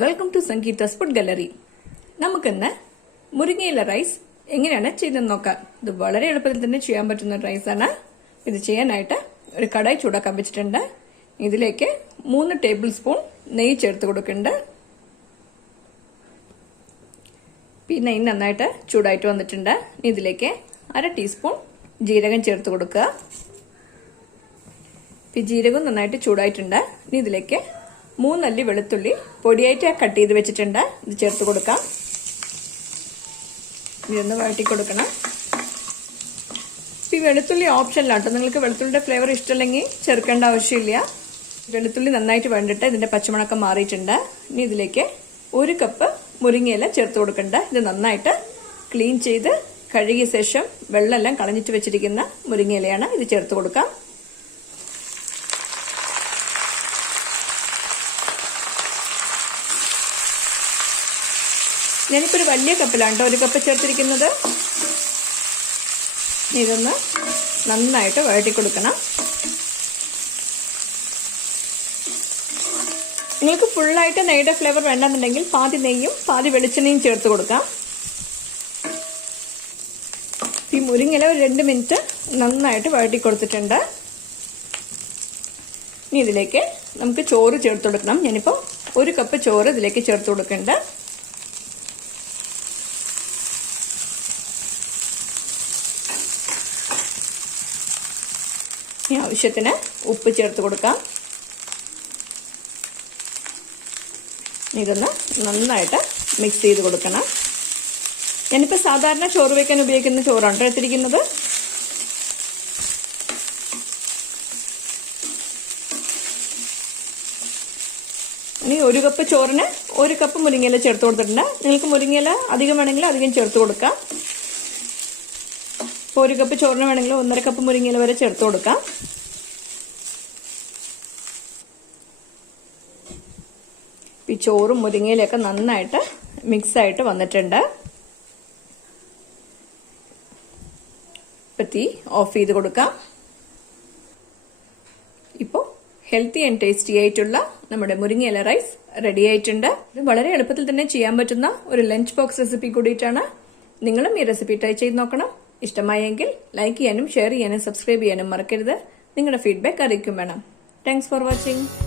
Welcome to Sangeetha's food gallery. നമുക്കിന്ന് മുരിങ്ങയില rice എങ്ങനെയാണ് ചെയ്തെന്ന് നോക്കാം. ഇത് വളരെ എളുപ്പത്തിൽ തന്നെ ചെയ്യാൻ പറ്റുന്ന റൈസാണ്. ഇത് ചെയ്യാനായിട്ട് ഒരു കടായി ചൂടാക്കാൻ വെച്ചിട്ടുണ്ട്. ഇതിലേക്ക് 3 ടേബിൾ സ്പൂൺ നെയ്യ് ചേർത്ത് കൊടുക്കുന്നുണ്ട്. പിന്നെ നെയ്യ് നന്നായിട്ട് ചൂടായിട്ട് വന്നിട്ടുണ്ട്. ഇതിലേക്ക് 1/2 ടീസ്പൂൺ ജീരകം ചേർത്ത് കൊടുക്കുക. ജീരകം നന്നായിട്ട് ചൂടായിട്ടുണ്ട്. ഇതിലേക്ക് 3 അല്ലി വെളുത്തുള്ളി പൊടിയായിട്ട് കട്ട് ചെയ്ത് വെച്ചിട്ടുണ്ട്. ഇത് ചേർത്ത് കൊടുക്കാം. ഇതൊന്ന് വഴറ്റി കൊടുക്കണം. ഈ വെളുത്തുള്ളി ഓപ്ഷനിലാട്ടോ. നിങ്ങൾക്ക് വെളുത്തുള്ളിയുടെ ഫ്ലേവർ ഇഷ്ടമല്ലെങ്കിൽ ചേർക്കേണ്ട ആവശ്യമില്ല. വെളുത്തുള്ളി നന്നായിട്ട് വേണ്ടിട്ട് ഇതിന്റെ പച്ചമണക്കം മാറിയിട്ടുണ്ട്. ഇനി ഇതിലേക്ക് 1 കപ്പ് മുരിങ്ങയില ചേർത്ത് കൊടുക്കണ്ട. ഇത് നന്നായിട്ട് ക്ലീൻ ചെയ്ത് കഴുകിയ ശേഷം വെള്ളമെല്ലാം കളഞ്ഞിട്ട് വെച്ചിരിക്കുന്ന മുരിങ്ങയിലയാണ്. ഇത് ചേർത്ത് കൊടുക്കാം. ഞാനിപ്പോൾ ഒരു വലിയ കപ്പിലാണ് 1 കപ്പ് ചേർത്തിരിക്കുന്നത്. ഇതൊന്ന് നന്നായിട്ട് വഴറ്റി കൊടുക്കണം. നിങ്ങൾക്ക് ഫുള്ളായിട്ട് നെയ്യുടെ ഫ്ലേവർ വേണ്ടെന്നുണ്ടെങ്കിൽ പാതി നെയ്യും പാതി വെളിച്ചെണ്ണയും ചേർത്ത് കൊടുക്കാം. ഈ മുരിങ്ങയില ഒരു 2 മിനിറ്റ് നന്നായിട്ട് വഴറ്റി കൊടുത്തിട്ടുണ്ട്. ഇനി ഇതിലേക്ക് നമുക്ക് ചോറ് ചേർത്ത് കൊടുക്കണം. ഞാനിപ്പോൾ 1 കപ്പ് ചോറ് ഇതിലേക്ക് ചേർത്ത് കൊടുക്കുന്നുണ്ട്. ആവശ്യത്തിന് ഉപ്പ് ചേർത്ത് കൊടുക്കാം. ഇതൊന്ന് നന്നായിട്ട് മിക്സ് ചെയ്ത് കൊടുക്കണം. ഞാനിപ്പോൾ സാധാരണ ചോറ് വയ്ക്കാൻ ഉപയോഗിക്കുന്ന ചോറാണ് എടുത്തിരിക്കുന്നത്. ഇനി 1 കപ്പ് ചോറിന് 1 കപ്പ് മുരിങ്ങയില ചേർത്ത് കൊടുത്തിട്ടുണ്ട്. നിങ്ങൾക്ക് മുരിങ്ങയില അധികം വേണമെങ്കിൽ അധികം ചേർത്ത് കൊടുക്കാം. ഇപ്പോൾ 1 കപ്പ് ചോറിന് വേണമെങ്കിൽ 1.5 കപ്പ് മുരിങ്ങയില വരെ ചേർത്ത് കൊടുക്കാം. ഈ ചോറും മുരിങ്ങയിലൊക്കെ നന്നായിട്ട് മിക്സ് ആയിട്ട് വന്നിട്ടുണ്ട്. ഇപ്പം തീ ഓഫ് ചെയ്ത് കൊടുക്കാം. ഇപ്പോൾ ഹെൽത്തി ആൻഡ് ടേസ്റ്റി ആയിട്ടുള്ള നമ്മുടെ മുരിങ്ങയില റൈസ് റെഡി ആയിട്ടുണ്ട്. ഇത് വളരെ എളുപ്പത്തിൽ തന്നെ ചെയ്യാൻ പറ്റുന്ന ഒരു ലഞ്ച് ബോക്സ് റെസിപ്പി കൂടിയിട്ടാണ്. നിങ്ങളും ഈ റെസിപ്പി ട്രൈ ചെയ്ത് നോക്കണം. ഇഷ്ടമായെങ്കിൽ ലൈക്ക് ചെയ്യാനും ഷെയർ ചെയ്യാനും സബ്സ്ക്രൈബ് ചെയ്യാനും മറക്കരുത്. നിങ്ങളുടെ ഫീഡ്ബാക്ക് അറിയിക്കും വേണം. Thanks for watching.